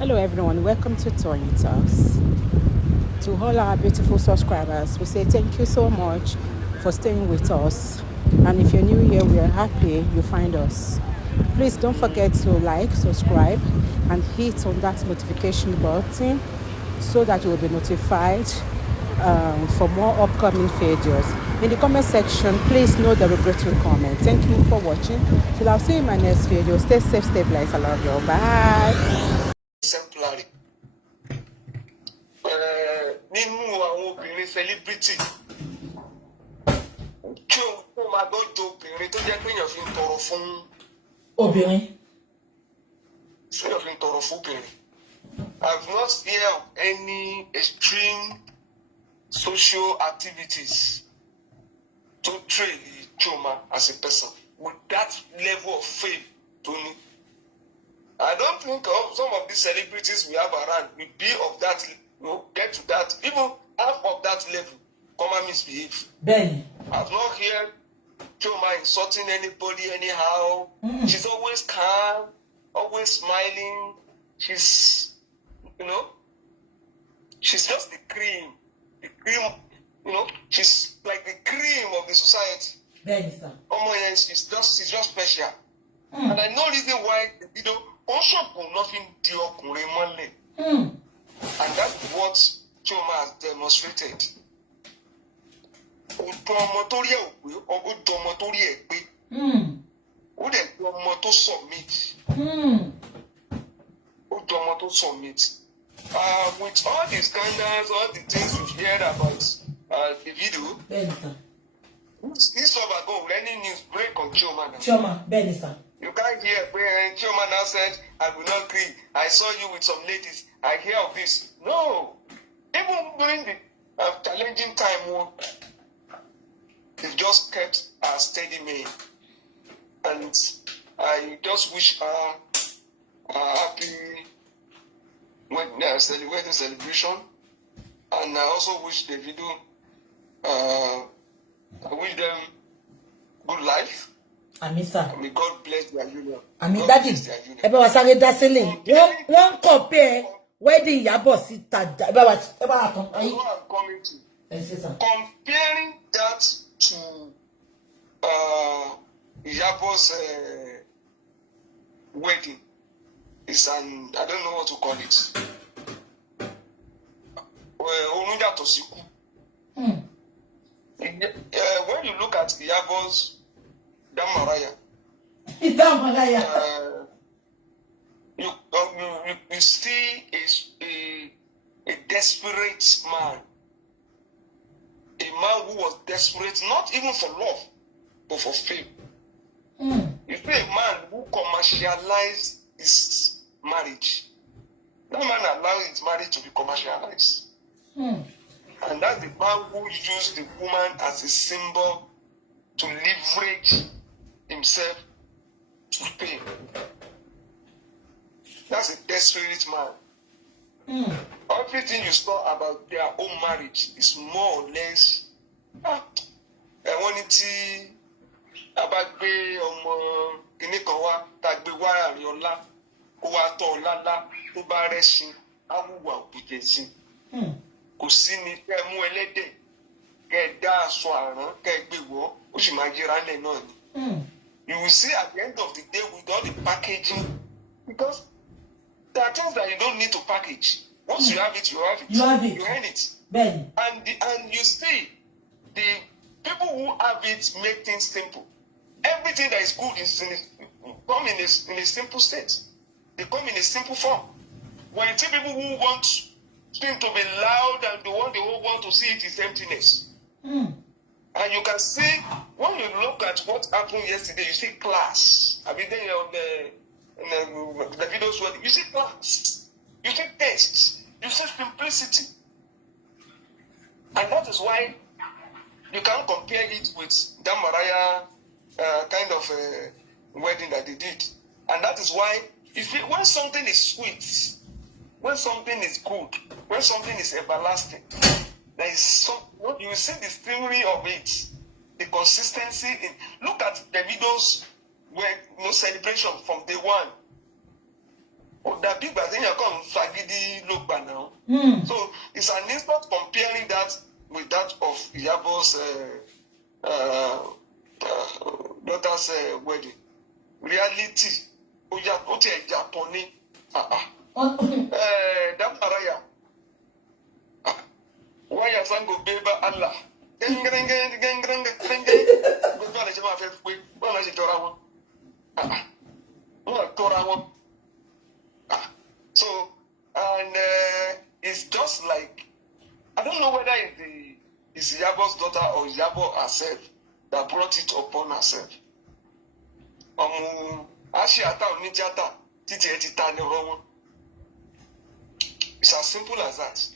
Hello everyone, welcome to Tony Talks. To all our beautiful subscribers, we say thank you so much for staying with us. And if you're new here, we are happy you find us. Please don't forget to like, subscribe, and hit on that notification button so that you will be notified for more upcoming videos. In the comment section, please no derogatory comment. Thank you for watching. Till I'll see you in my next video. Stay safe, stay blessed. I love you. Bye. Exemplary. Nínú àwọn obìnrin celebrity kí o máa gbọ́dọ̀ obìnrin tó jẹ́ pé èèyàn fi ń tọrọ fún obìnrin. Èèyàn fi ń tọrọ fún obìnrin. I've not heard of any extreme social activities to train Chioma as a person with that level of fame to me. I don't think some of these celebrities we have around will be of that, get to that, even half of that level, come and misbehave. Then I've not heard Chioma insulting anybody anyhow. She's always calm, always smiling. She's, she's just the cream. She's like the cream of the society. then sir. She's just special. And I know reason why the video also nothing di ọkùnrin mọ́lẹ̀. And that's what Chioma has demonstrated. Odò ọmọ tó rí ẹ̀ ò pé, odò ọmọ tó rí ẹ̀ pé. Ó dẹ̀ di ọmọ tó submit. Odò ọmọ tó submit. With all the scandals, all the things we've heard about the video, this over go any news break on Chioma now. Chioma, then sir. You can't hear when Chioma now said, I will not agree. I saw you with some ladies. I hear of this. No. Even during the challenging time, they just kept a steady main. And I just wish her a happy wedding celebration. And I also wish the video, I wish them good life. Àmín sir. May God bless their union. Àmín daddy. Ẹ bá wa sáré dá sílẹ̀. Wọ́n compare wedding Ìyábọ̀ sí Tàjà. Ẹ bá wa kan. That's what I'm coming to. Yes, sir. Comparing that to Ìyábọ̀'s wedding is an, I don't know what to call it. Orun yàtọ̀ sí kú. When you look at Ìyábọ̀'s Damaraya, you see a desperate man. A man who was desperate, not even for love, but for fame. You see a man who commercialized his marriage. That man allowed his marriage to be commercialized. And that's the man who used the woman as a symbol to leverage himself to pay. That's a desperate man. Everything you saw about their own marriage is more or less wọ́n ní tí a bá gbé ọmọ kìnnì kan wá tá gbé wá àárín ọlá kó wá tọ́ ọlá lá tó bá rẹ́ṣin á wùwà òbíjẹ sí. Kò sí ni kẹ́ mú ẹlẹ́dẹ̀ kẹ́ dá aṣọ àrán kẹ́ gbé wọ̀ ó sì máa yíra lẹ̀ náà ni. You will see at the end of the day with all the packaging, because there are things that you don't need to package. Once you have it, you have it. You have it. You earn it. Ben. And you see, the people who have it make things simple. Everything that is good is come in a simple state. They come in a simple form. When you see people who want things to be loud and the whole world to see it is emptiness. And you can see, when you look at what happened yesterday, you see class. I mean, then the videos were, you see class, you see taste, you see simplicity. And that is why you can't compare it with Damaraya kind of wedding that they did. And that is why, when something is sweet, when something is good, when something is everlasting, there is you see the theory of it, the consistency. Look at the videos where celebration from day one. Oda big bad thing you come fagidi look by now. So it's an instant comparing that with that of Iyabo's daughter's wedding. Reality. Ote Japoni. Damaraya. Why you sang go beba Allah? So, and it's just like, I don't know whether it's Yabo's daughter or Yabo herself that brought it upon herself. It's as simple as that.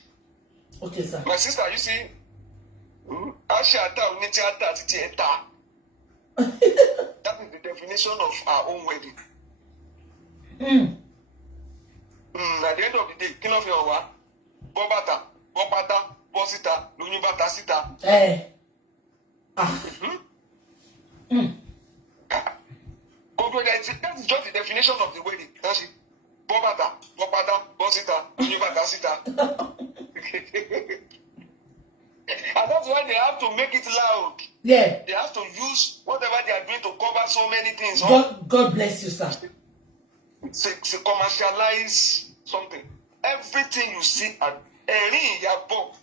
Okay, sir. My sister, you see, that is the definition of our own wedding. At the end of the day, king of your work, Bobata, Bosita, Lunibata Sita. That is just the definition of the wedding. That's it. Bobata, Bosita, Lunibata Sita. And that's why they have to make it loud. Yeah. They have to use whatever they are doing to cover so many things. God bless you, sir. To commercialize something. Everything you see at Erin Yabo,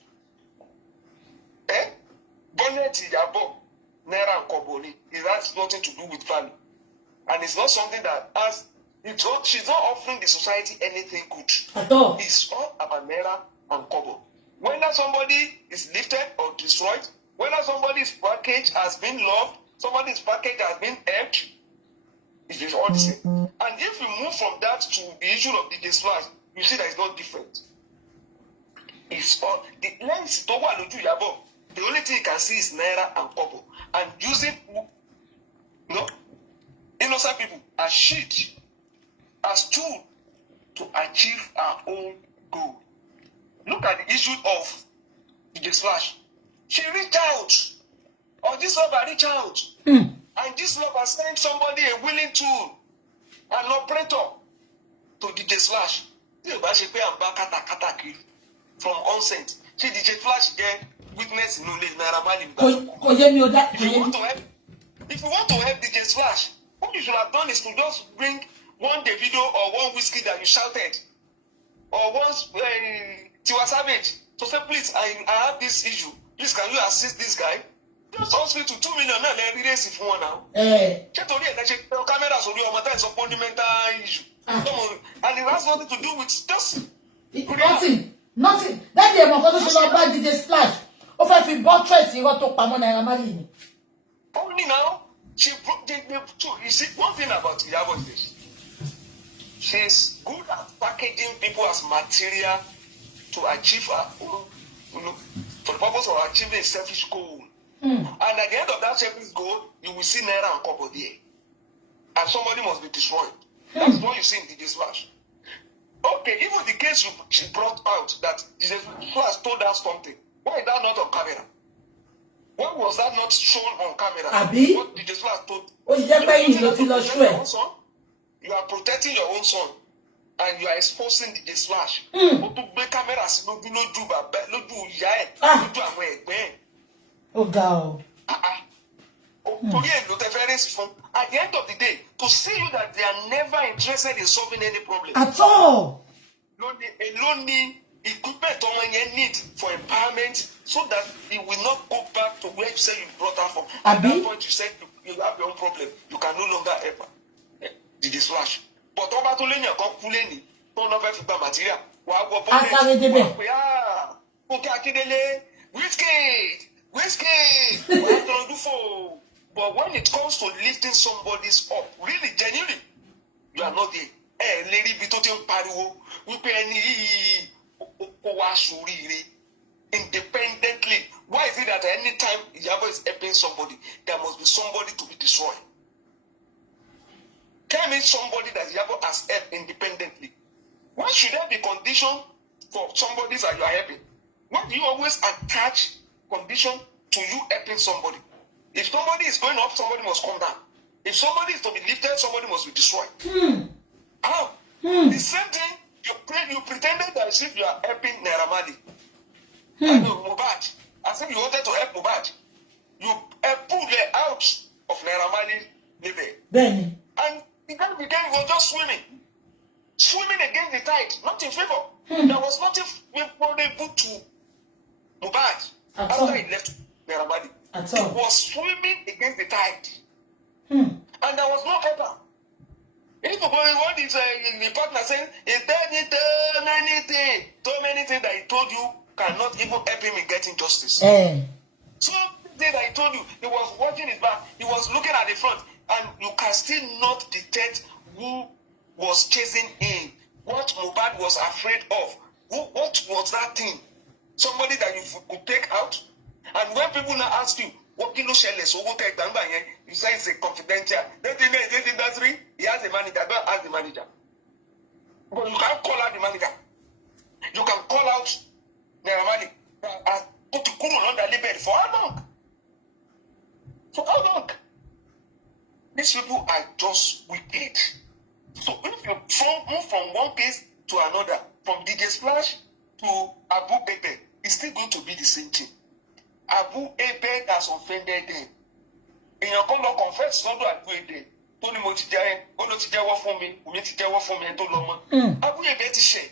Bonnet Yabo, Naira and Koboli, it has nothing to do with value. And it's not something that has, she's not offering the society anything good. At all. It's all about Naira and Kobo. Whether somebody is lifted or destroyed, whether somebody's package has been loved, somebody's package has been helped, it is all the same. And if you move from that to the issue of DJ Slash, you see that it's not different. It's all the lens to what you Yabo. The only thing you can see is Naira and Kobo. And using innocent people as shit, as tool to achieve our own goal. Look at the issue of DJ Slash. She reached out, or this lover reached out, and this lover sent somebody a willing tool, an operator, to DJ Slash. From onset, she DJ Slash get witness in Naira Marley. If you want to help DJ Slash, what you should have done is to just bring one Davido or one whiskey that you shouted, or one Tiwa Savage. So say, please, I have this issue. Please, can you assist this guy? Just hospital 2 million now. Every day, if you want now. Check on it. Check the cameras on your matter. It's a fundamental issue. Come on, and it has nothing to do with just nothing. That day, my father should have bought DJ Splash. If I bought choice, you got to pay money. Only now, she brought you see, one thing about Iyabo is this. She's good at packaging people as material to achieve her own, for the purpose of achieving a selfish goal. And at the end of that selfish goal, you will see Naira and Kobo there. And somebody must be destroyed. That's what you see in DJ Slash. Okay, even the case she brought out that DJ Slash told her something. Why is that not on camera? Why was that not shown on camera? Abi? What DJ Slash told you are protecting your own son. And you are exposing the Slash. Oh God. At the end of the day, to see you that they are never interested in solving any problem. At all. Lonely equipment you need for empowerment so that it will not go back to where you say you brought her from. At that point, you said you have your own problem. You can no longer help the Slash. But over to Lenya Kokuleni, don't have every material. Whiskey. But when it comes to lifting somebody's up, really, genuinely, you are not there. Lady Bitotin Pariwo, we pay any independently. Why is it that any time Iyabo is helping somebody, there must be somebody to be destroyed? Tell me somebody that Iyabo has helped independently. Why should there be condition for somebody that you are helping? Why do you always attach condition to you helping somebody? If somebody is going up, somebody must come down. If somebody is to be lifted, somebody must be destroyed. How? The same thing you pretended that as if you are helping Naira Marley. I know Mohbad. As if you wanted to help Mohbad. You pulled her out of Naira Marley label. Benny. And the guy was just swimming against the tide, not in favor. There was nothing favorable to Mohbad after he left Naira Marley. He was swimming against the tide. And there was no helper. If what is the partner saying, is there anything, so many things that he told you cannot even help him in getting justice. So that I told you, he was watching his back, he was looking at the front, and you can still not detect who was chasing him, what Mohbad was afraid of. What was that thing? Somebody that you could take out? And when people now ask you, what kilo shellers, or what you say it's a confidential. Industry, he has a manager, don't ask the manager. But you can't call out the manager. You can call out Naira Marley and put the cool on the label for how long? For how long? These people are just wicked. So if you move from one case to another, from DJ Splash to Abu Ebe, it's still going to be the same thing. Abu Ebe has offended them. Èèyàn kan lọ confess lọ́dọ̀ Abu Ebe tó ní mo ti jẹ́ ó ló ti jẹ́wọ́ fún mi, òun ti jẹ́wọ́ fún mi ẹni tó lọ mọ́. Abu Ebe ti ṣẹ̀.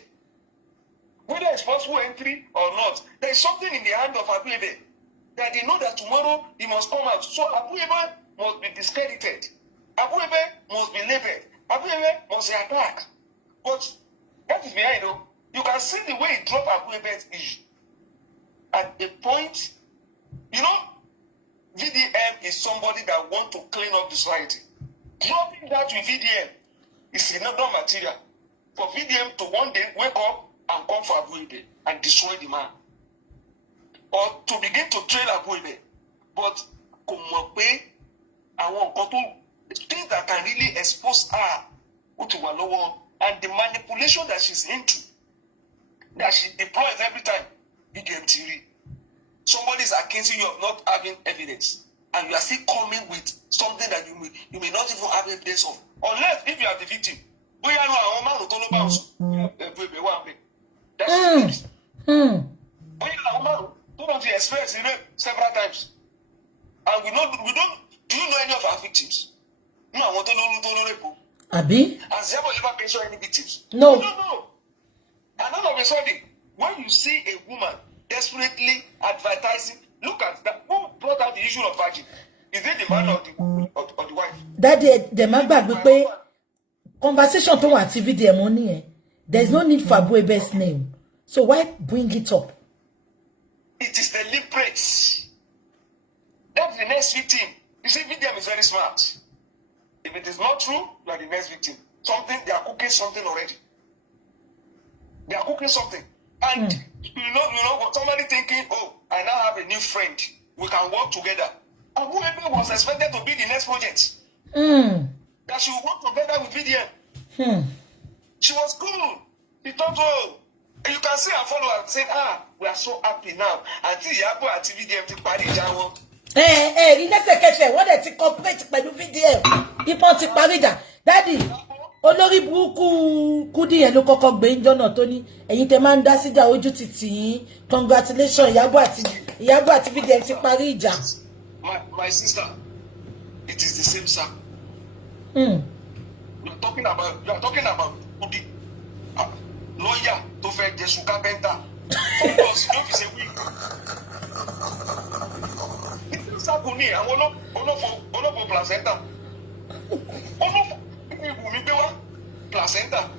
Whether it's possible entry or not, there is something in the hand of Abu Ebe that they know that tomorrow he must come out. So Abu Ebe must be discredited. Abu Ebe must be labeled. Abu Ebe must be attacked. But that is behind though. You can see the way he dropped Abu Ebe's issue. At a point, you know, VDM is somebody that wants to clean up the society. Dropping that with VDM is another material for VDM to one day wake up and come for Abu Ebe and destroy the man. Or to begin to train Abu Ebe. But things that can really expose her and the manipulation that she's into, that she deploys every time, VDM TV. Somebody is accusing you of not having evidence, and you are still coming with something that you may not even have evidence of. Unless if you are the victim. That's don't experience it several times. And we don't do you know any of our victims? No, I want to know Abi? Has ever mentioned any victims? No. We don't know. And all of a sudden, when you see a woman desperately advertising, look at that. Who brought out the issue of virgin? Is it the man or the wife? That the man back we conversation to what TV the money. There's no need for Abu Ebe's name. So why bring it up? It is deliberate. That's the next victim. You see, VDM is very smart. If it is not true, you are the next victim. They are cooking something already. They are cooking something. And you know, somebody thinking, oh, I now have a new friend. We can work together. And whoever was expected to be the next project. That she would work together with VDM. She was cool. She thought, oh, and you can see her follower saying, we are so happy now. Until Yabo at VDM to Paris, Jawo. In a second, what is it complete by the VDM? You want to Paris, Daddy? Olórí burúkú Kudi ẹ ló kọ́kọ́ gbé njo náà tó ní ẹ̀yin tẹ́ máa ń dá síjà ojú títì congratulations Ìyábọ̀ àti VDM ti parí ìjà. My sister, it is the same song. You are talking about Kudi, lawyer to fẹ́ Jésù carpenter. Focus, don't be say we. It's a good name. Olofo placenta. Olofo mi gbé wá placenta.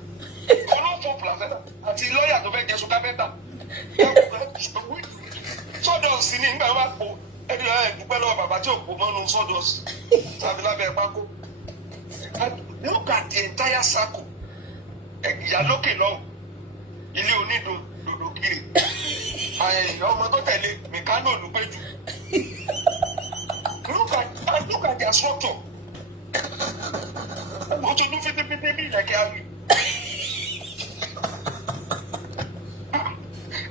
Olofo placenta. Àti lawyer tó fẹ́ Jésù carpenter. Sawdust ni nígbà wá po ẹni dúpẹ́ lọ́wọ́ bàbá tí ò kó mọ́nú sawdust tàbí lábẹ́ pákó. Look at the entire circle. Ìyá lókè lọ́hùn. Ilé onídòdò kiri. Ọmọ tó tẹ̀lé mẹ̀kánò olùgbẹ́jù. Look at their structure. Mo tún lú fítífítí bí ìrẹ̀kẹ́ àwì.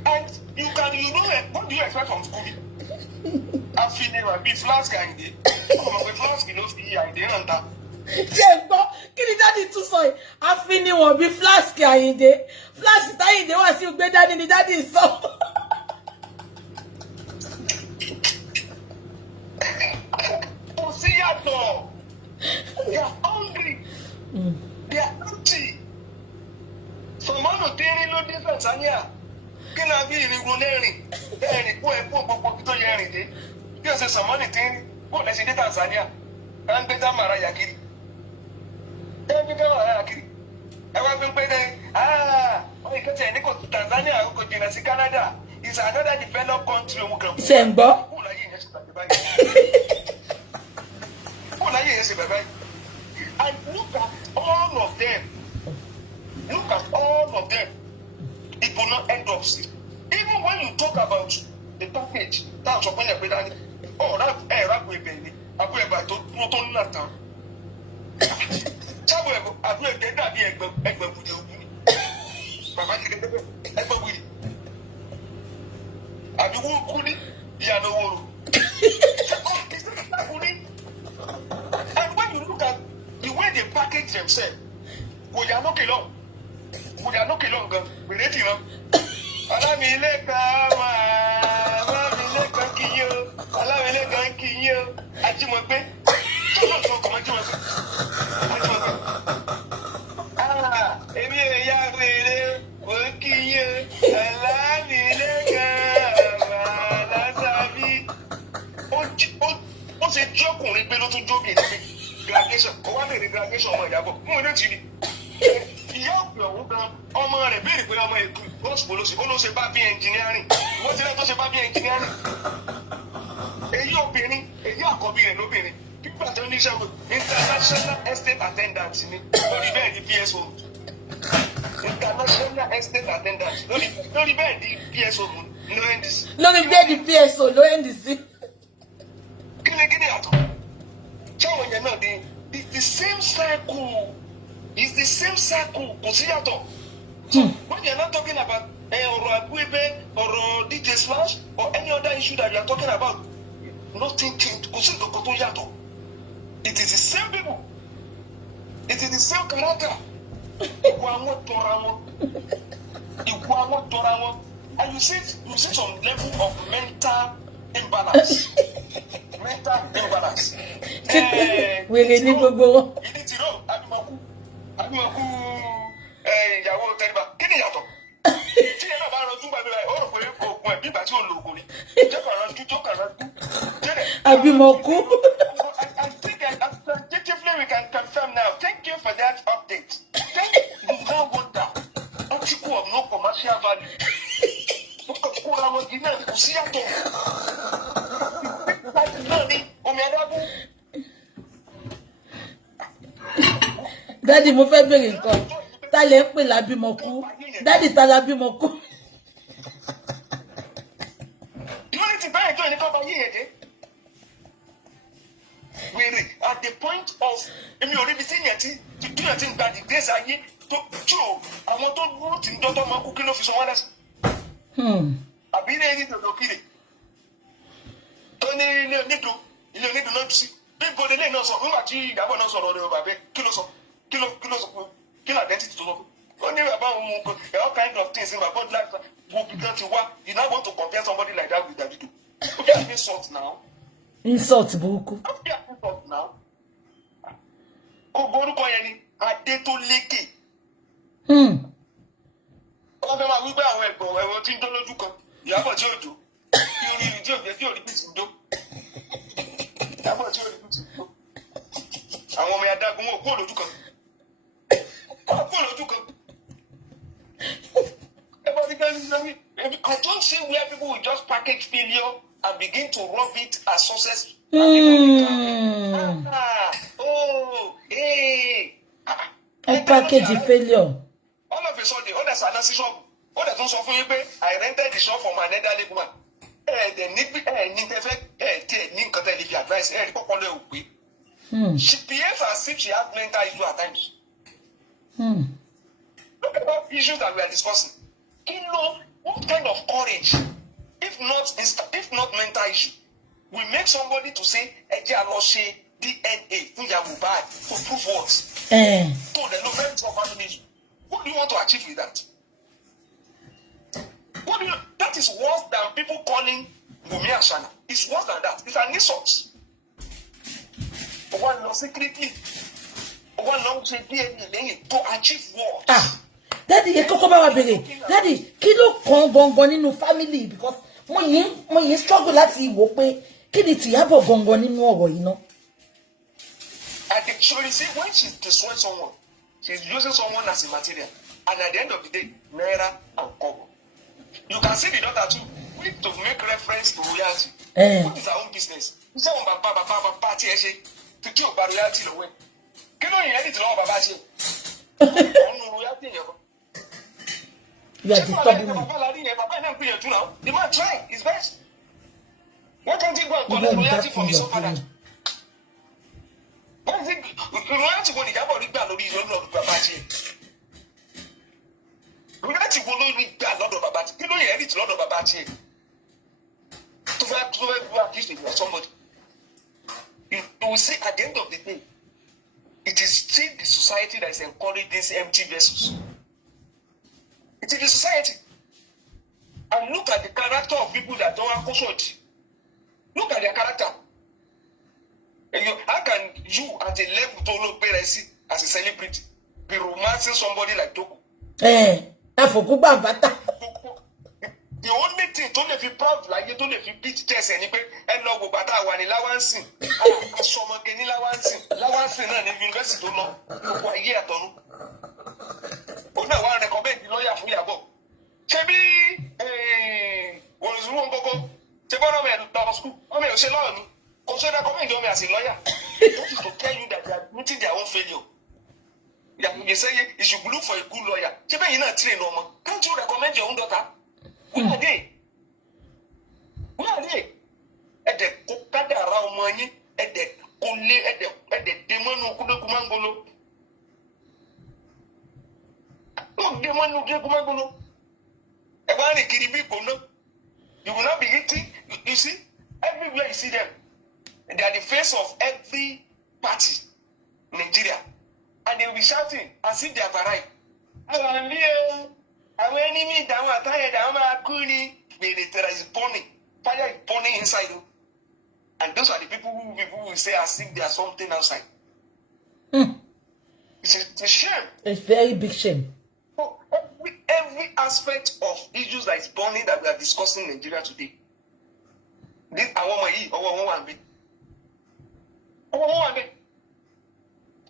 And you know what do you expect from school? I'm feeling like be flask and day. I'm a flask, you know, see, and they and that. Ṣé gbọ́ kí ni Daddy tún sọ yìí. A fi ni wọ́n bí flask Àyìndé. Flask táyìndé wá sí gbé dání ni Daddy sọ. Kò sí yàtọ̀. They are hungry. They are empty. Sọmọ́nù tẹ́rín ló dé Tanzania. Kí ni a bí ìrìngun lẹ́rìn? Ẹ̀rìn kú ẹ̀kú gbogbo tó yẹ rìn dé. Bí o ṣe sọmọ́nù tẹ́rín, kó lè ṣe dé Tanzania. Ká ń gbé dámàrà yà kiri. Ẹ ń gbé dámàrà yà kiri. Ẹ wá fi ń pé dẹ́, ọmọ ìkẹ́tẹ̀ ẹ̀ ní kò Tanzania kò jìnnà sí Canada. It's another developed country. Ṣé ń gbọ́? Kó láyé yẹn ṣe bàbá báyìí. Kó láyé yẹn ṣe bàbá báyìí. And look at all of them. Look at all of them. It will not end up. Even when you talk about the package, that's what you're going to oh, that rap with baby. I go about to not town. I go get that egg with you. Mama, egg with you. I do kuni, ya no woro. And when you look at the way they package themselves, we are not alone. We are not alone. We ready now. Alamileka ma, alamileka kiyo, alamileka kiyo. Ajimope. Emi eya rere, okiyo, alamileka ma, lasabi. Ó ṣe jọkùnrin pé ló tún jókè ní graduation. Ó wá bẹ̀rẹ̀ graduation ọmọ ìyàbọ̀. Mo ní ti rí. Ìyá òpè ọ̀hún gan ọmọ rẹ̀ béèrè pé ọmọ èkó ó ló ṣe bá bí engineering wọ́n ti rẹ́ tó ṣe bá bí engineering èyí obìnrin èyí àkọ́bí rẹ̀ lóbìnrin pípa tó ní iṣẹ́ international estate attendant ni lórí bẹ́ẹ̀ di PSO international estate attendant lórí bẹ́ẹ̀ di PSO ló ń dì sí. Lórí bẹ́ẹ̀ di PSO ló ń dì sí. Kí ni àtọ̀ ṣáwọn yẹn náà di the same cycle. It's the same circle, Kosiyato. So when you're not talking about or Agwebe or DJ Slash or any other issue that you are talking about, nothing changed. Kosiyato. It is the same people. It is the same character. And you see some level of mental imbalance. Mental imbalance. Wèrè ní gbogbo wọn. Ìdí tí ó Abimaku ìyàwó tẹríba kí ni ìyàtọ̀? Tí ẹ náà bá ranjú gbàgbé rẹ̀ ó rò pé oògùn ẹ̀bí ìgbà tí ò lo oògùn ni. Jọ́kàn ranjú. Abimaku. I think objectively we can confirm now. Thank you for that update. Thank you now wonder article of no commercial value. Ó kàn kóra wọn kì í náà kò sí yàtọ̀. Láti náà ni omi adágún. Daddy mo fẹ́ bèrè nǹkan. Ta lè ń pè l'Abimaku? Daddy ta l'Abimaku? Unity báyìí tó ní kọ́ bá yíyẹ dé. Wèrè at the point of èmi ò rí ibi tí ìyẹn ti ń gba the grace ayé tó jò àwọn tó dúró tí ń dọ́tọ́ máa kú kí ló fi sọ wọ́n lẹ́sìn. Àbí ilé ẹni dòdò kiri tó ní ilé onídùú náà dùn sí. Bí gbòdè lẹ́yìn náà sọ nígbà tí ìyàwó náà sọ̀rọ̀ rẹ̀ bàbá kí ló sọ? Kí ló identity tó sọ fún? Ó ní bàbá òun mú all kind of things in my body life will begin to work. You now want to compare somebody like that with Davido. You get insult now. Insult burúkú. You get insult now. Gbogbo orúkọ yẹn ni Adé tó lékè. Wọ́n fẹ́ máa wí pé àwọn ẹ̀wọ̀n tí ń dó lójú kan. Ìyábọ̀ tí ò jó. Kí orí ibi tí ò rí bí ti ń dó. Ìyábọ̀ tí ò rí bí ti ń dó. Àwọn ọmọ adágún wọn ò kúrò lójú kan. I don't see where people will just package failure and begin to rub it as success. Package failure. All of a sudden, all that's an shop. All that's also for you, I rented the shop from an elderly woman. She behaves as if she has mental issues at times. Look at the issues that we are discussing. You know, what kind of courage, if not mental issue, will make somebody to say, DNA to prove what? So there's no very strong family. What do you want to achieve with that? That is worse than people calling Wumi Ashana. It's worse than that. It's an insult. One no secretly. One long to achieve what? Daddy, you talk about baby. Daddy, kilo kan gongon nínú family because mo yin struggle láti wò pé kí ni Tiyabo gongon nínú ọ̀rọ̀ yìí ná. So you see, when she's destroying someone, she's using someone as a material. And at the end of the day, naira and kobo. You can see the daughter too. We need to make reference to royalty. What is our own business? You say, Baba, to kill royalty away. Can you edit law, Baba? You are disturbing me. The man trying his best. Why can't he go and collect royalty from his own father? Why is it royalty when he got body down on his own Baba? Royalty will not read that Lord of Baba. You know, you edit Lord of Baba. To somebody. You will see at the end of the day, it is still the society that is encouraging these empty vessels. It is the society. And look at the character of people that don't have custody. Look at their character. And how can you, at a level to look as a celebrity, be romancing somebody like Togo? The only thing don't if you proud like you don't if you beat test anyway and no go bata wani lawansin asomo geni lawansin na ni university to no ko aye atonu o na wa recommend lawyer fún Yabo shebi wonzu won gogo se bono me do school o me o se law ni ko se recommend o me as a lawyer. That is to tell you that they are meeting their own failure. You say you should look for a good lawyer. Shebi you not train no more. Can't you recommend your own daughter? Where are they? Where are they? At the Kokada around money, at the Kule, at the demon who could Kumangolo. No, demon who could Kumangolo. A man, a kiddy Kono. You will not be eating. You see, everywhere you see them, they are the face of every party in Nigeria. And they will be shouting as if they have arrived. Our enemy that were tired, our cooling, there is burning. Fire is burning inside you. And those are the people who will say as if there's something outside. It's a shame. It's very big shame. So every aspect of issues that is burning that we are discussing in Nigeria today. This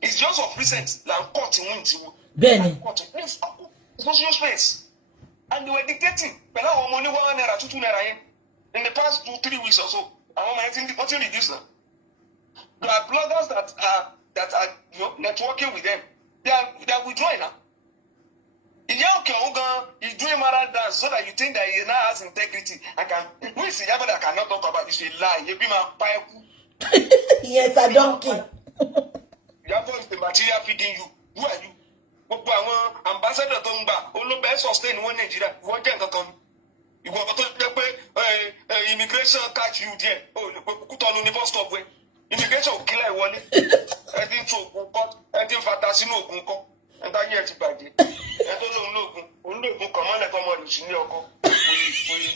it's just of recent. Benny. Social space. And they were dictating. But now I'm only 1 naira, 2 naira in the past 2-3 weeks or so. I'm what's reduced now. There are bloggers that are networking with them. They are withdrawing now. He's doing marathon dance so that you think that he now has integrity. We see that I cannot talk about this. You lie. You be my pipe. Yes, a donkey. Yabo is the material feeding you. Who are you? Gbogbo àwọn ambassador tó ń gbà olóbẹ̀ sustain wọn Nàìjíríà wọ́n jẹ́ nǹkan kan ìwọ ọkọ tó jẹ́ pé immigration catch you there Kútọ́nù ní bus stop wẹ̀ immigration ò kílẹ̀ ìwọlé ẹ ti ń tún ògùn kọ́ ẹ ti ń fata sínú ògùn kọ́ ẹ bá yẹ ẹ ti bàjẹ́ ẹ tó lóun lóògùn kan mọ́lẹ̀ kọ́ mọ́ ẹ̀ lùsùn ní ọkọ òye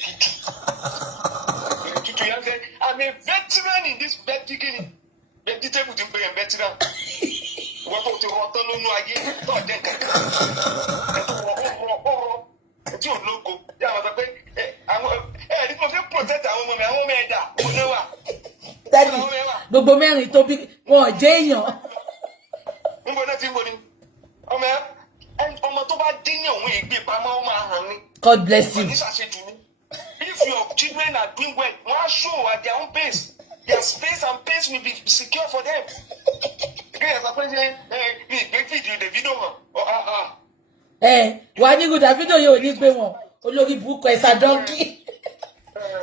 tútù yẹn fẹ́ I'm a veteran in this vegetable ti ń pè yẹn veteran. Wọ́n tó ti rọ̀ tán lónú ayé tó jẹ́ kẹ̀kẹ́. Ọ̀rọ̀ tí ò lóko. Yá àwọn sọ pé ẹ̀ẹ́dí mo fẹ́ protect àwọn ọmọ mi ẹ̀dá òun náà wà. Daddy, gbogbo mẹ́rin tó bí wọn jẹ́ èèyàn. Níbo náà ti ń bo ni? Ọmọ tó bá dín ní òun ìgbé pamọ́ ó máa hàn ní. God bless you. If your children are doing well, wọ́n á show at their own pace. Their space and pace will be secure for them. Wà ní gùdà fídíò yóò ní gbé wọn olórí burúkú ẹ̀sà dọ́ńkì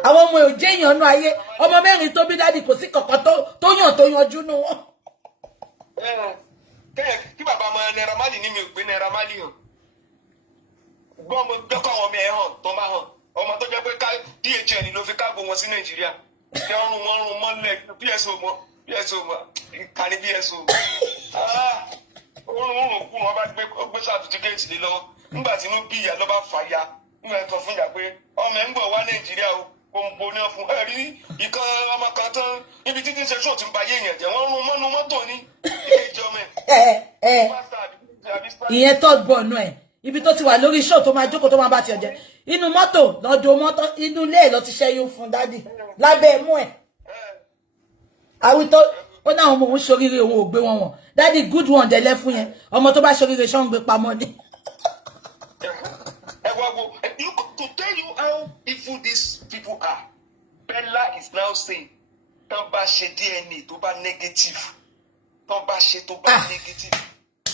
àwọn ọmọ ò jẹ́ èèyàn nú ayé ọmọ mẹ́rin tó bí dádì kò sí kankan tó yanjú nú wọn. Kí bàbá ọmọ Naira Marley ní mi ò gbé Naira Marley hàn gbọ́ ọmọ gbẹ́kọ̀ àwọn ọmọ ẹ̀ hàn tó máa hàn ọmọ tó jẹ́ pé DHL ló fi káàbọ̀ wọn sí Nàìjíríà ṣé wọ́n rún mọ́lẹ̀ PSO mọ́ ìkànnì BSO Wọ́n kú wọn bá gbé certificate lé lọ́wọ́. Nígbà tí inú bí ìyá ló bá fà ya, nígbà tó fún ìyá pé ọmọ ẹ̀ ń bọ̀ wá Nàìjíríà o, kò ń bo náà fún ẹ̀ rí ìkan ọmọ kan tán níbi títí ṣe ṣó ti ń ba ayé èèyàn jẹ́ wọ́n rún mọ́nú mọ́tò ní ilé ìjọba ẹ̀. Ìyẹn third born ẹ̀ ibi tó ti wà lórí show tó máa jókòó tó máa bá tiẹ̀ jẹ́ inú mọ́tò lọ́dọ̀ mọ́tò inú ilé ẹ̀ lọ ti ṣẹ́yún fún dádì lábẹ́ ẹ̀mú ẹ̀. Àwítọ́ ó náà ọmọ òun ṣoríire òun ò gbé wọn wọ̀n dádì good one dẹ̀lẹ́ fún yẹn ọmọ tó bá ṣoríire ṣọ́ ń gbé pamọ́ ni. To tell you how evil these people are, Bella is now saying, tán bá ṣe DNA tó bá negative, tán bá ṣe tó bá negative,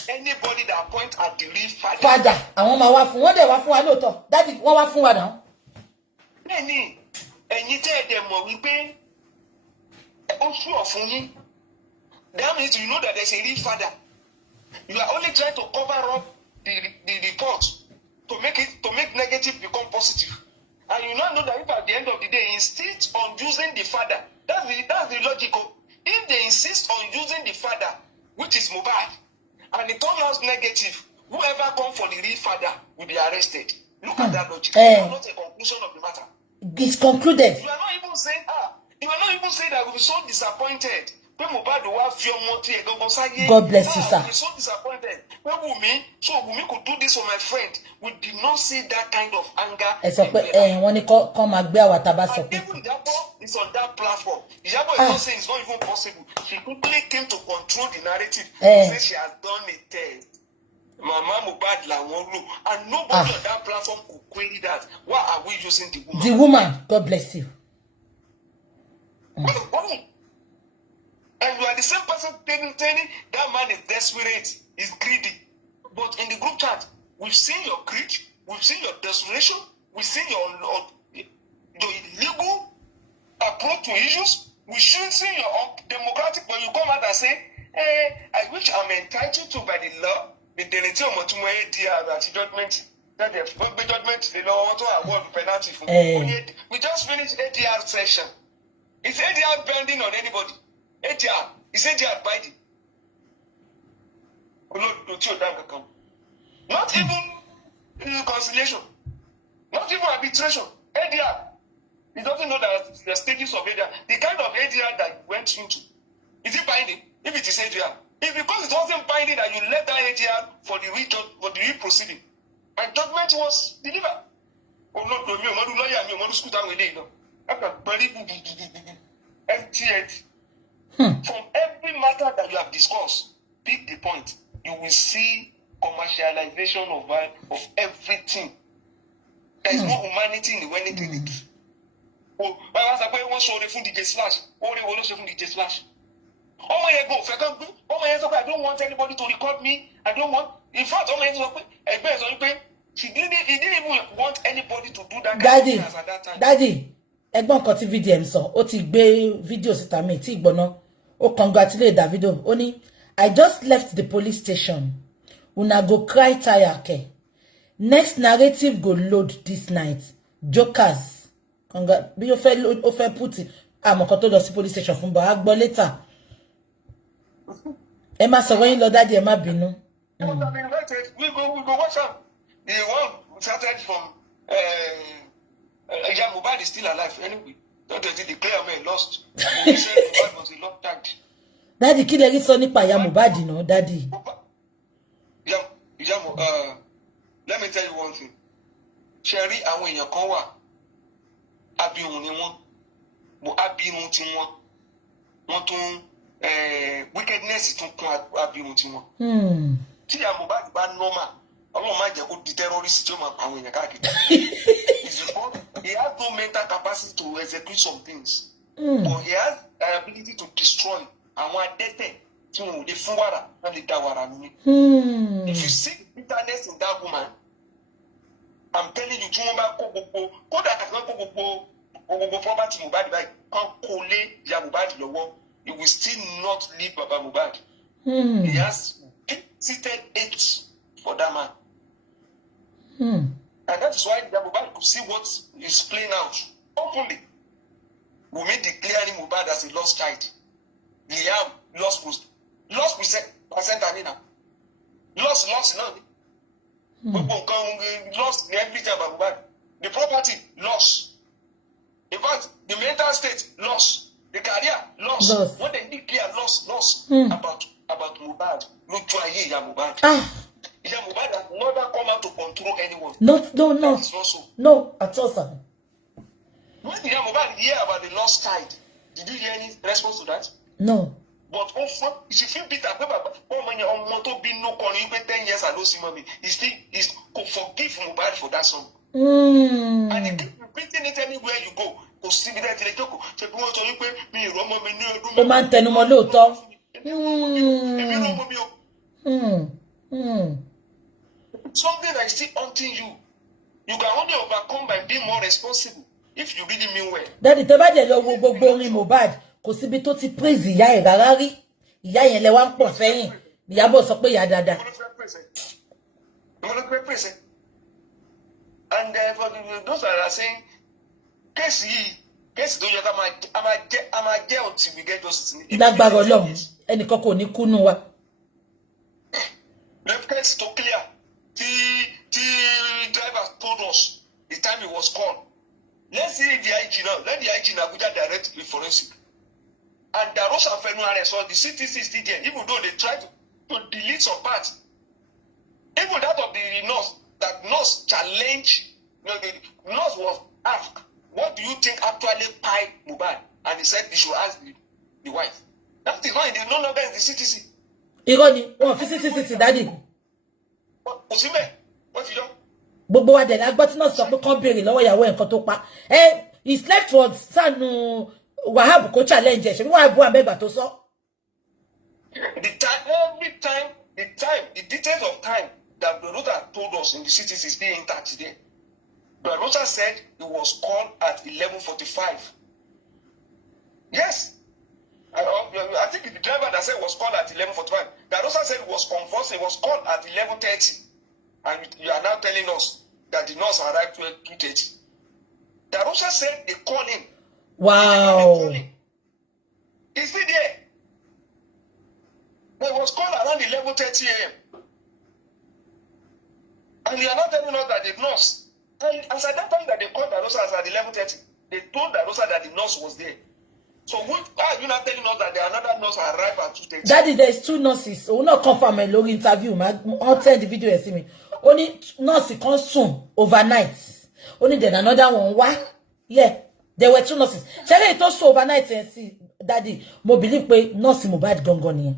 anybody that point at the real father. Father, àwọn máa wá fún wọn dẹ̀ wá fún wa lóòótọ́ dádì wọ́n wá fún wa náà. Bẹ́ẹ̀ni, ẹ̀yin tẹ́ ẹ dẹ̀ mọ̀ wípé ó ṣùọ̀ fún yín. That means you know that there's a real father. You are only trying to cover up the report to make negative become positive. And you now know that if at the end of the day they insist on using the father, that's the logical. If they insist on using the father, which is Mohbad, and it turns out negative, whoever come for the real father will be arrested. Look at that logic. You are not a conclusion of the matter. It's concluded. You are not even saying that we'll be so disappointed. God bless you, sir. We're so disappointed. Wumi could do this for my friend. We did not see that kind of anger. When you come and be our tabas. And even Jabo is on that platform. Jabo is not saying it's not even possible. She quickly came to control the narrative. She said she has done a test. Mama Mohbad la won lo, and nobody on that platform could query that. Why are we using the woman? The woman, God bless you. And you are the same person telling that man is desperate, is greedy. But in the group chat, we've seen your greed, we've seen your desperation, we've seen your illegal approach to issues. We should see your democratic, but you come out and say, I wish I'm entitled to by the law. The delete of ADR judgment. That the judgment, the law to award penalty for. We just finished ADR session. Is ADR bending on anybody? ADR is ADR binding. Not even reconciliation, not even arbitration. ADR. He doesn't know that the stages of ADR, the kind of ADR that you went into, is it binding? If it is ADR, if because it wasn't binding that you let that ADR for the re-proceeding, and judgment was delivered. Oh no, From every matter that you have discussed, pick the point. You will see commercialization of everything. There is no humanity in the way anything they do. Oh, I was sorry from DJ Slash. Only one from DJ Slash. Oh my God, I don't want anybody to record me. I don't want. In fact, oh my God, he didn't even want anybody to do that. Daddy, at that time. Daddy, ẹ̀gbọ́n kan tí VDM sọ, ó ti gbé fídíò síta mi tí ìgbọ́ná. Ó congratulate Davido. Ó ní, I just left the police station. Una go cry tire ke. Next narrative go load this night. Jokers. Bí ó fẹ́ load, ó fẹ́ put it. Àmọ́ kan tó lọ sí police station fún bá gbọ́ later. Ẹ má sọ wẹ́yìn lọ Daddy ẹ má bínú. We go watch him. The one started from Mohbad is still alive anyway. Don't they declare me lost? He said Mohbad was a lost child. Daddy, kí lẹ rí sọ nípa ìyá Mohbad no, Daddy? Let me tell you one thing. Sherry, àwọn èèyàn kan wà. Abirun ni wọ́n. Bo abirun tí wọ́n. Wọ́n tún wickedness tún kún abirun tí wọ́n. Tí ìyá Mohbad bá normal, Ọlọ́run má jẹ́ kó di terrorist tí ó máa pa àwọn èèyàn káàkiri. He has no mental capacity to execute some things. But he has an ability to destroy. Àwọn adẹ́tẹ̀ tí wọn ò lè fún wàrà, wọ́n lè dá wàrà nù. If you see the bitterness in that woman, I'm telling you, tí wọ́n bá kó gbogbo, kódà kàkán kó gbogbo property Mohbad báyìí, kan kó lé ìyá Mohbad lọ́wọ́, he will still not leave Baba Mohbad. He has deep-seated hate for that man. And that is why Mohbad could see what is playing out openly. Wumi declaring Mohbad as a lost child. Liam lost placenta. Lost now. Lost everything about Mohbad. The property lost. In fact, the mental state lost. The career lost. What they declare lost. About Mohbad. No try here, Mohbad. Mohbad has never come out to control anyone. No. No, at all, sir. When Mohbad hear about the lost child, did you hear any response to that? No. But also, if you feel bitter, when you're on motor being no calling you 10 years, I don't see mommy. He still is forgive Mohbad for that song. And he keep repeating it anywhere you go. So something that is still haunting you. You can only overcome by being more responsible if you really mean well. Daddy, te ba de lo wo gbogbo orin Mohbad kò síbi tó ti praise ìyá ẹ̀ rárá rí. Ìyá yẹn lẹ wá ń pọ̀ sẹ́yìn. Ìyábọ̀ sọ pé ìyá dáadáa. And for those that are saying, case tó yẹ ká máa jẹ́ until we get justice. Lágbára Ọlọ́run, ẹnìkan kò ní kú nù wa. The case to clear. The driver told us the time he was called. Let's see the IG now. Let the IG now direct the forensic. And the Rosa Fenware saw the CTC is still there, even though they tried to delete some parts. Even that of the nurse, that nurse challenged, the nurse was asked, what do you think actually pied Mohbad? And he said he should ask the wife. That is why they no longer in the CTC. Ironi, wọ́n fi CTC daddy. Osime, what you do? Gbogbo wa de la gbọ́ tí náà sọ pé kan béèrè lọ́wọ́ ìyàwó nǹkan tó pa. It's left for Sanu Wahab ko challenge ṣe bí Wahab ambegba tó sọ. The details of time that the Rota told us in the cities is still intact there. The Rota said it was called at 11:45. Yes. I think the driver that said it was called at 11:45. The Rota said it was confirmed, it was called at 11:30. And you are now telling us that the nurse arrived at 2:30. The Rota said they called him. Wow. Is he there? It was called around 11:30 a.m. And they are not telling us that the nurse, and as at that time that they called the nurse at 11:30, they told the nurse that the nurse was there. So why are you not telling us that another nurse arrived at 2:30? Daddy, there's two nurses. We will not confirm a long interview. I'll send the video and see me. Only nurse can soon overnight. Only then another one. Why? Yeah. There were two nurses. Shall I also overnight and see, Daddy? Mo believe we nurse Mohbad gongon here.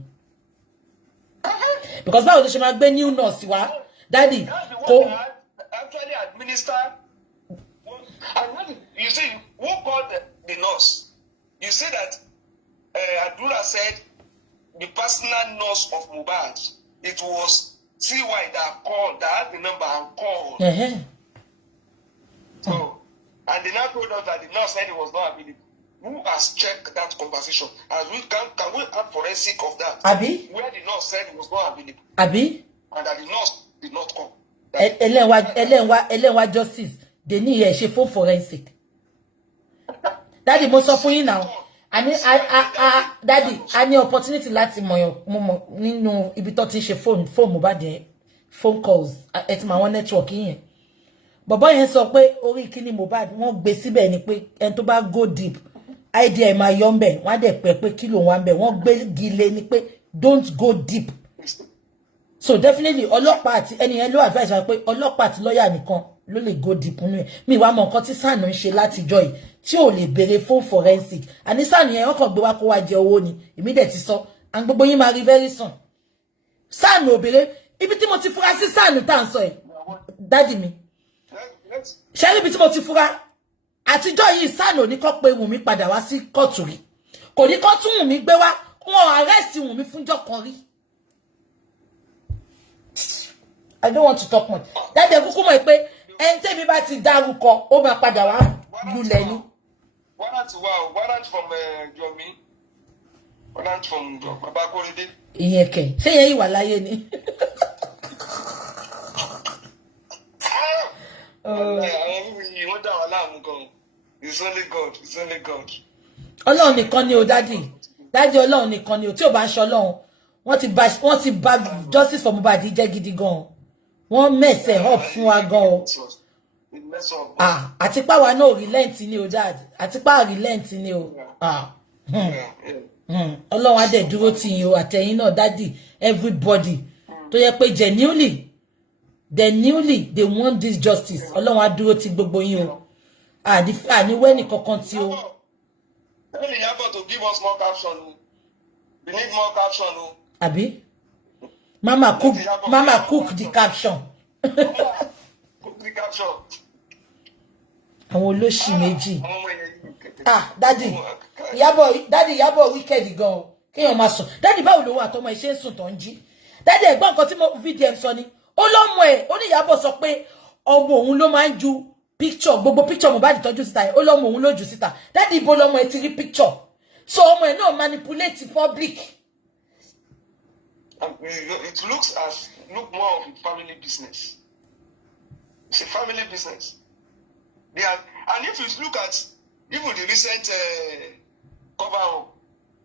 Because now they should have been new nurse, Daddy. Actually administer. And when you see who called the nurse, you see that Abdullah said the personal nurse of Mohbad. It was CY that called, that had the number and called. So. And they now told us that the nurse said it was not available. Who has checked that conversation? As we can we have forensic of that? Abi? Where the nurse said it was not available. Abi? And that the nurse did not come. Elenwa justice. They need a full forensic. Daddy, most of you now. Daddy, I need opportunity lati mo nínú ibi tó ti ṣe phone Mohbad phone calls at my one network here. Bàbá yẹn sọ pé orí kíní Mohbad wọ́n gbé síbẹ̀ ni pé ẹni tó bá go deep idea máa yọ ńbẹ̀ wọ́n á dẹ̀ pé kí ló wà ńbẹ̀ wọ́n gbé gile ni pé don't go deep. So definitely ọlọ́pàá àti ẹni yẹn ló advise wa pé ọlọ́pàá àti lawyer nìkan ló lè go deep nínú ẹ̀. Mi wá mọ nǹkan tí Sanu ń ṣe láti joy tí ò lè béèrè fún forensic. Àní Sanu yẹn ọkàn gbé wá kó wá jẹ owó ni. Èmi dẹ̀ ti sọ and gbogbo yín máa rí very soon. Sanu ò béèrè ibi tí mo ti fura sí Sanu tá ń sọ ẹ̀. Daddy mi. Ṣẹ́rí bí tí mo ti fura àtijọ́ yìí Sanu ní kó pé Wùnmí padà wá sí kóòtù rí kò ní kó tún Wùnmí gbé wá wọn arrest Wùnmí fúnjọ́ kan rí. I don't want to talk much. Dáadé kúkú mọ̀ pé ẹni tẹ́mi bá ti dárúkọ ó máa padà wá lulẹ̀ ni. Warrant from Jomi. Warrant from Baba Korede. Ìyẹn kẹ̀ ṣé yẹn ìwà láyé ni. It's only God. It's only God. Ọlọ́run nìkan ni o Daddy. Daddy Ọlọ́run nìkan ni o tí ò bá ń ṣe Ọlọ́run wọ́n ti bà justice for Mohbad jẹ́ gidi gan. Wọ́n mess up fún wa gan. Àti pa wa no relent ni o dad. Àti pa relent ni o. Ọlọ́run á dẹ̀ dúró tì yín o àtẹ̀yin náà daddy everybody. Tó yẹ pé genuinely they want this justice. Ọlọ́run á dúró tì gbogbo yín o. Ni weni kankan tí o. Tell Iyabo to give us more caption. We need more caption. Abi? Mama cook the caption. Cook the caption. Àwọn olóṣì méjì. Daddy Iyabo wicked gan. Kéèyàn máa sùn. Daddy báwo ló wà tọmọ iṣẹ́ sùn tó ń jí. Daddy ẹ̀gbọ́n nǹkan tí mo VDM sọ ni. Ó lọ́mọ ẹ̀, ó ní Iyabo sọ pé ọmọ òun ló máa ń ju picture gbogbo picture Mohbad tọ́jú síta ẹ̀. Ó lọ́mọ òun ló jù síta. Daddy ibo lọ́mọ ẹ̀ ti rí picture. So ọmọ ẹ̀ náà manipulate public. It look more of a family business. It's a family business. And if you look at even the recent cover up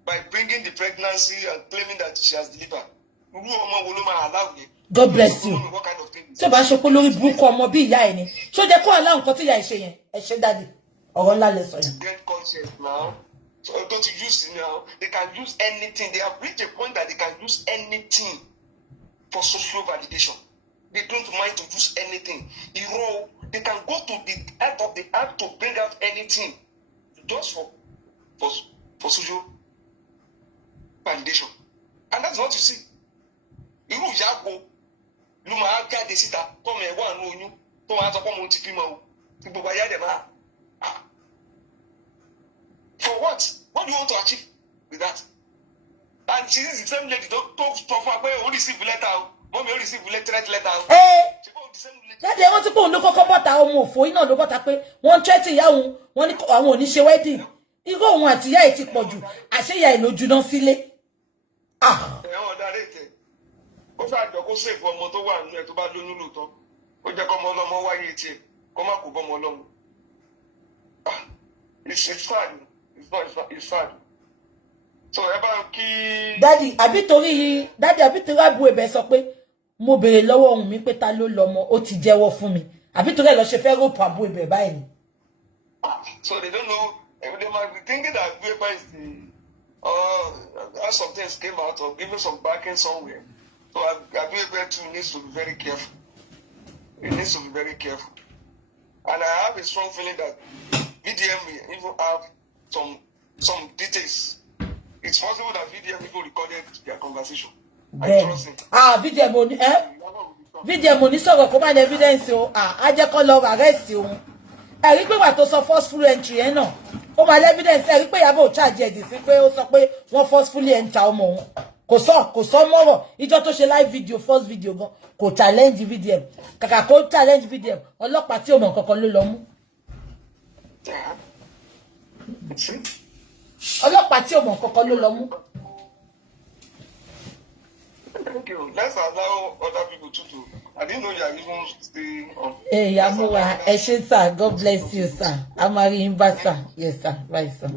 by bringing the pregnancy and claiming that she has delivered, God bless you. What kind of thing? So bá ṣe pé lórí burúkú ọmọ bí ìyá ẹ̀ ni. Ṣó jẹ́ kó allow nǹkan tí ìyá ẹ̀ ṣe yẹn. Ẹ ṣe daddy. Ọ̀rọ̀ ńlá lẹ sọ yẹn. Get conscious now. So don't you use it now? They can use anything. They have reached a point that they can use anything for social validation. They don't mind to use anything. They can go to the end of the earth to bring out anything just for social validation. And that's what you see. Irú Iyabo ló máa jáde síta tọ́mọ ẹ̀ wà ní oyún tó máa sọ pé mo ti bímọ o tí gbogbo ayé àdè máa. For what? What do you want to achieve with that? And she is the same lady to for where you receive letter. Mommy you receive letter. Daddy wọ́n ti pé òun ló kọ́kọ́ bọ́ta ọmọ òfò iná ló bọ́ta pé wọ́n threat ìyá òun wọ́n ní àwọn ò ní ṣe wedding. Irú òun àti ìyá ẹ̀ ti pọ̀ jù. Àṣé ìyá ẹ̀ ló juná sílé. Ẹ̀wọ̀n dáre tẹ̀. Ó fẹ́ àjọ kó sèfù ọmọ tó wà nínú ẹ̀ tó bá lóyún lóòótọ́. Ó jẹ́ kọ́ ọmọ ọlọ́mọ wáyé tiẹ̀ kó má kó bọ́mọ ọlọ́mọ. It's sad. It's sad. So ẹ bá kí. Daddy àbí torí àbú ẹ̀bẹ̀ sọ pé mo béèrè lọ́wọ́ ohun mi pé ta ló lọ́mọ ó ti jẹ́wọ́ fún mi. Àbí torí ẹ̀ lọ ṣe fẹ́ rope àbú ẹ̀bẹ̀ báyìí ni. So they don't know. They might be thinking that Abueba is the some things came out or given some backing somewhere. So Abueba too needs to be very careful. He needs to be very careful. And I have a strong feeling that VDM will even have some details. It's possible that VDM even recorded their conversation. I trust him. VDM money sọ̀rọ̀ kó má ní evidence o. Á jẹ́ kó lọ arrest o. Ẹ rí pé wà tó sọ forceful entry ẹ̀ náà. Ó máa evidence ẹ rí pé Iyabo charge ẹ̀ dì sí pé ó sọ pé wọ́n forcefully enter ọmọ òun. Kò sọ mọ́rọ̀. Ìjọ tó ṣe live video first video gan kò challenge VDM. Kàkà kó challenge VDM. Ọlọ́pàá tí ò mọ̀ kankan ló lọ mú. Ọlọ́pàá tí ò mọ̀ kankan ló lọ mú. Thank you. Let's allow other people to. I didn't know you are even staying on. Hey, Yamuwa, sir. God bless you, sir. I'm Amari Mbasa. Yes, sir. Right, sir.